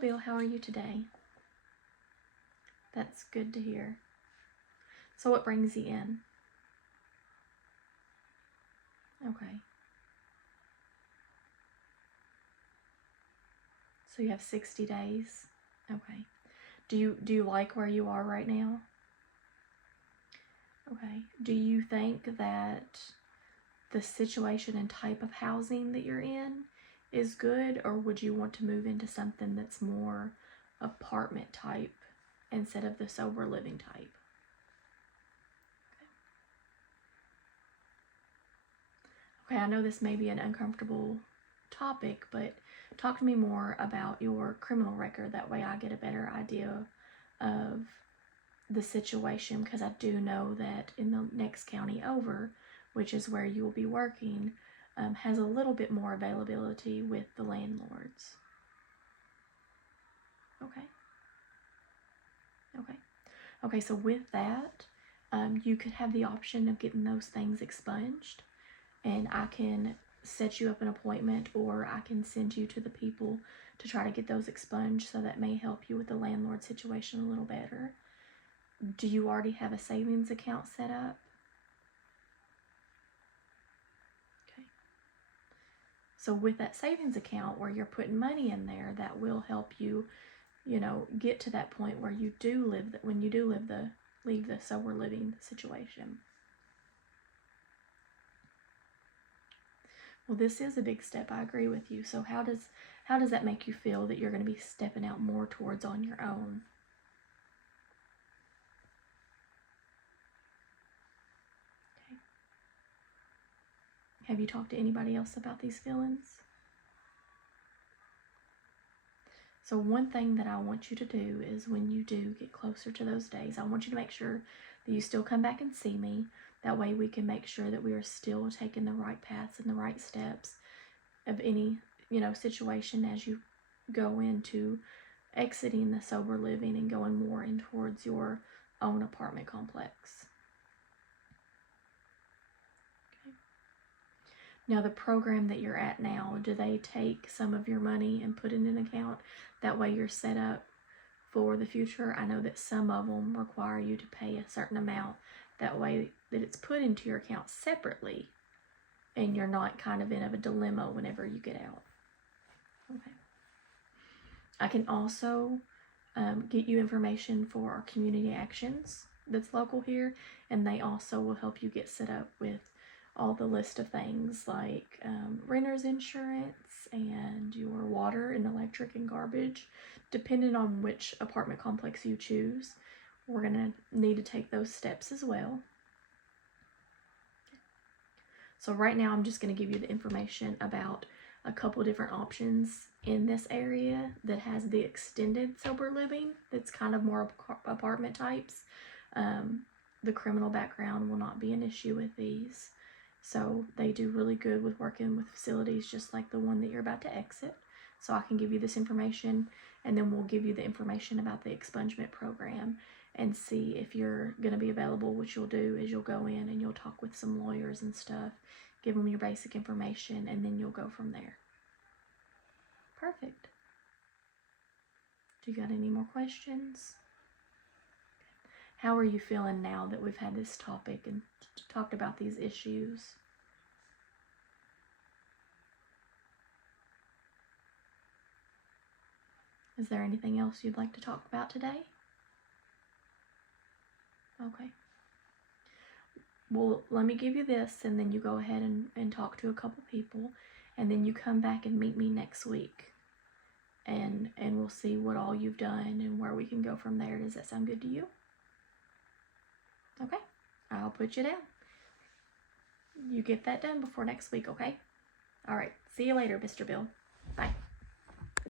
Bill. How are you today? That's good to hear. So what brings you in? Okay. So you have 60 days? Okay. Do you like where you are right now? Okay. Do you think that the situation and type of housing that you're in is good, or would you want to move into something that's more apartment type instead of the sober living type? Okay, I know this may be an uncomfortable topic, but talk to me more about your criminal record. That way I get a better idea of the situation, because I do know that in the next county over, which is where you will be working, has a little bit more availability with the landlords. Okay. Okay. Okay, so with that, you could have the option of getting those things expunged, and I can set you up an appointment, or I can send you to the people to try to get those expunged, so that may help you with the landlord situation a little better. Do you already have a savings account set up? Okay. So with that savings account where you're putting money in there, that will help you, get to that point where you do live, when you do leave the sober living situation. Well, this is a big step. I agree with you. So how does that make you feel that you're going to be stepping out more towards on your own? Okay. Have you talked to anybody else about these feelings? So one thing that I want you to do is, when you do get closer to those days, I want you to make sure that you still come back and see me. That way we can make sure that we are still taking the right paths and the right steps of any, situation as you go into exiting the sober living and going more in towards your own apartment complex. Okay. Now, the program that you're at now, do they take some of your money and put it in an account? That way you're set up for the future. I know that some of them require you to pay a certain amount. That way that it's put into your account separately, and you're not kind of in a dilemma whenever you get out. Okay. I can also get you information for our community actions that's local here, and they also will help you get set up with all the list of things like renter's insurance and your water and electric and garbage, depending on which apartment complex you choose. We're going to need to take those steps as well. So right now I'm just going to give you the information about a couple different options in this area that has the extended sober living, that's kind of more apartment types. The criminal background will not be an issue with these. So they do really good with working with facilities just like the one that you're about to exit. So I can give you this information, and then we'll give you the information about the expungement program and see if you're going to be available. What you'll do is you'll go in and you'll talk with some lawyers and stuff, give them your basic information, and then you'll go from there. Perfect. Do you got any more questions? How are you feeling now that we've had this topic and talked about these issues? Is there anything else you'd like to talk about today? Okay. Well, let me give you this, and then you go ahead and talk to a couple people, and then you come back and meet me next week, and we'll see what all you've done and where we can go from there. Does that sound good to you? Okay, I'll put you down. You get that done before next week, okay? All right, see you later, Mr. Bill. Bye.